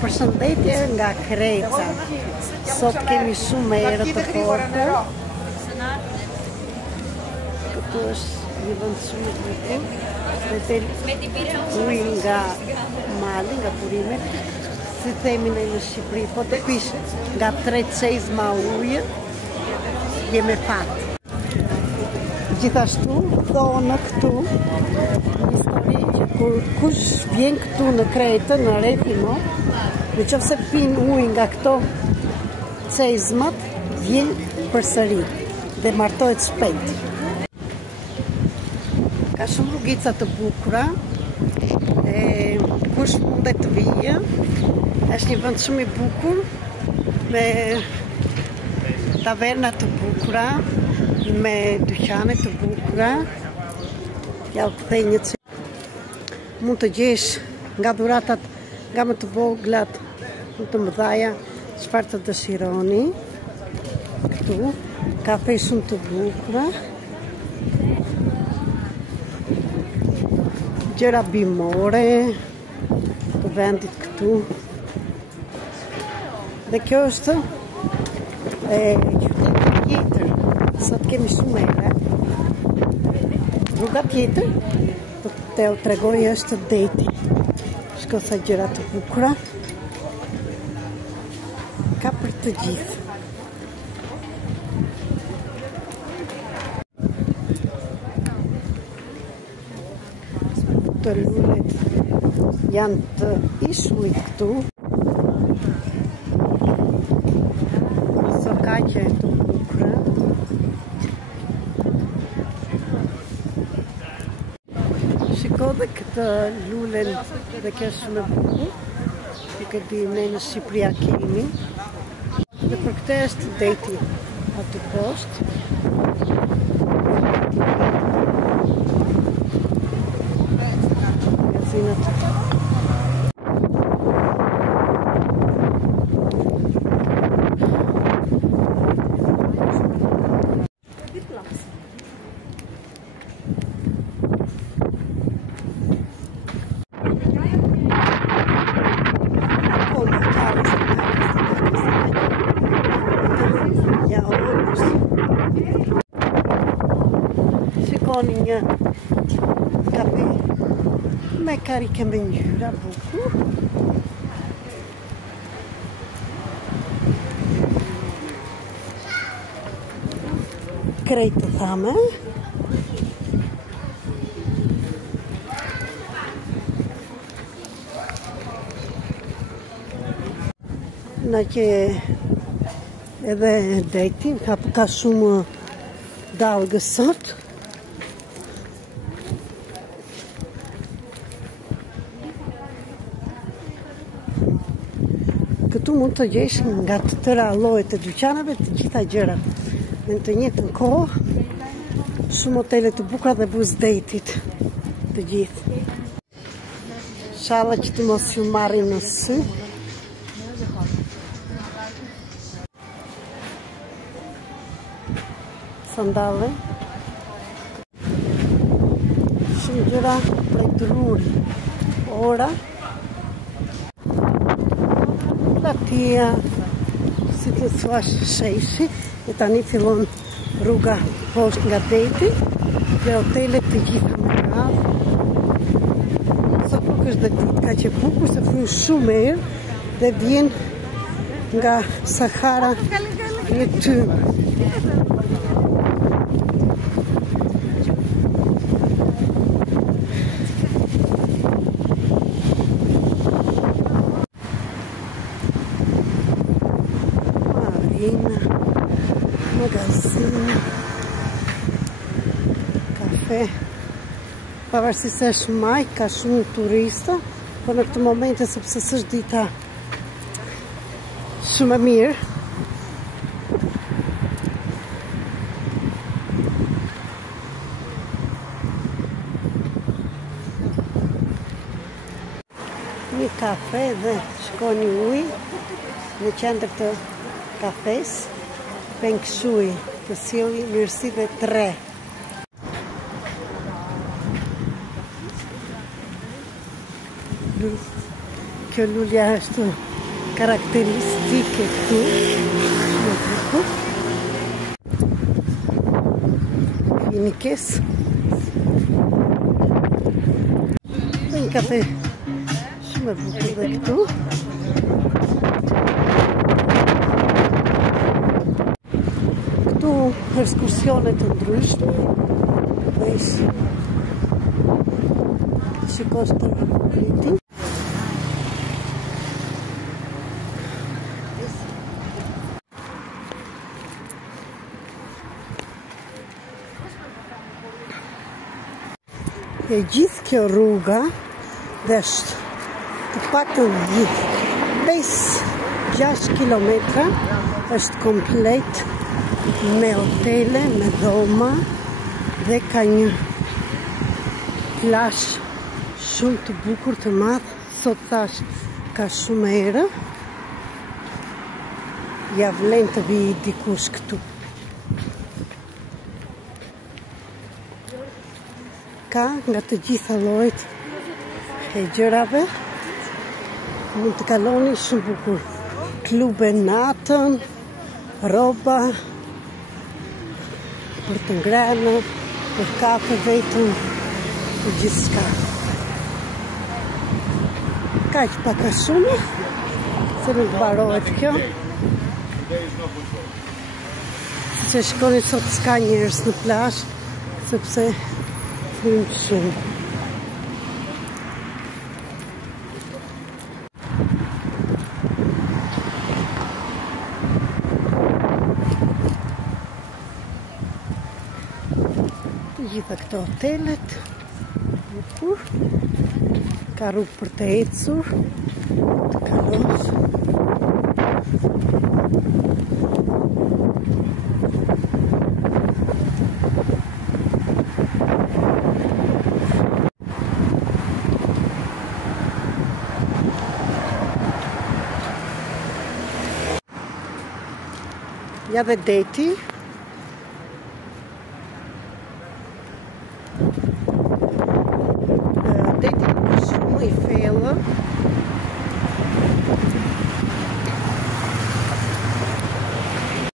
Përshëndetje nga Kreca. Sot kemi shumë erë të fortë. Këtu është një vend shumë i bukur. Ujë nga mali, nga Purimet. Si themi ne në Shqipëri, po të pish nga 3 çezma ujë, je me fat. Gjithashtu, thonë këtu një histori që kur kush vjen këtu në Kretë, në Refino, në qoftë se pin ujë nga këto çezmat, vjen përsëri dhe martohet shpejt. Ka shumë rrugica të bukura, kush mundet të vijë, është një vend shumë i bukur, me taverna të bukura, me dyqane të bukura. Ja u kthej një mund të gjesh nga dhuratat nga më të voglat më të mëdhaja çfarë të dëshironi. Këtu kafe shumë të bukura, gjëra bimore të vendit këtu. Dhe kjo është qyteti tjetër. Sot kemi shumë erë. Rruga tjetër të u tregoj është deti. Shko sa gjëra të bukura. Ka për të gjithë. Të lulet janë të ishujt këtu. Sokaqe të bukura. Shiko dhe këtë lulen dhe kjo shumë e bukur. Nuk e di ne në Shqipëria kemi. Dhe për këtë është deti aty poshtë. Magazinat. Shikoni një kafe me karike me ngjyra bukur. Kretë thame. Na që edhe deti ka shumë dalgë sot. Këtu mund të gjesh nga të tëra llojet e dyqanave të gjitha gjërat. Në të njëjtën kohë, shumë hotele të bukura dhe buz detit të gjithë. Inshallah që të mos ju marrin në sy. Sandale. Shumë gjëra prej druri. Ora. Latia, si të thuash sheshi, e tani fillon rruga poshtë nga deti dhe hotelet të gjitha me radhë. Sa nuk është dhe ditë ka që bukur, se frynë shumë erë dhe vjen nga Sahara në tymë. Magazin, kafe. Pavarësisht se është maj, ka shumë turista, por në këtë momente sepse s'është dita shumë e mirë. Një kafe dhe shkoni ujë në qendër të kafes. Feng Shui, të sjellë mirësive 3. Kjo lulja është karakteristike këtu. Finikes. Dhe një kafe shumë e bukur dhe këtu. Këtu ekskursionet të ndryshme. Dhe shikosh të kritin. E gjithë kjo rruga dhe është të paktën 5-6 kilometra, është komplet me hotele, me dhoma dhe ka një plash shumë të bukur të madh. Sot thash ka shumë erë. Ja vlen të vi dikush këtu. Ka nga të gjitha llojet e gjërave. Mund të kaloni shumë bukur. Klube natën, roba për të ngrënë, për kafe vetëm, për gjithçka. Kaq pak a shumë, se nuk barohet kjo. Se shkoni sot s'ka njerëz në plazh, sepse shumë. Të gjitha këto hotelet, bukur, ka rrugë për të ecur, të kalosh. Ja dhe deti.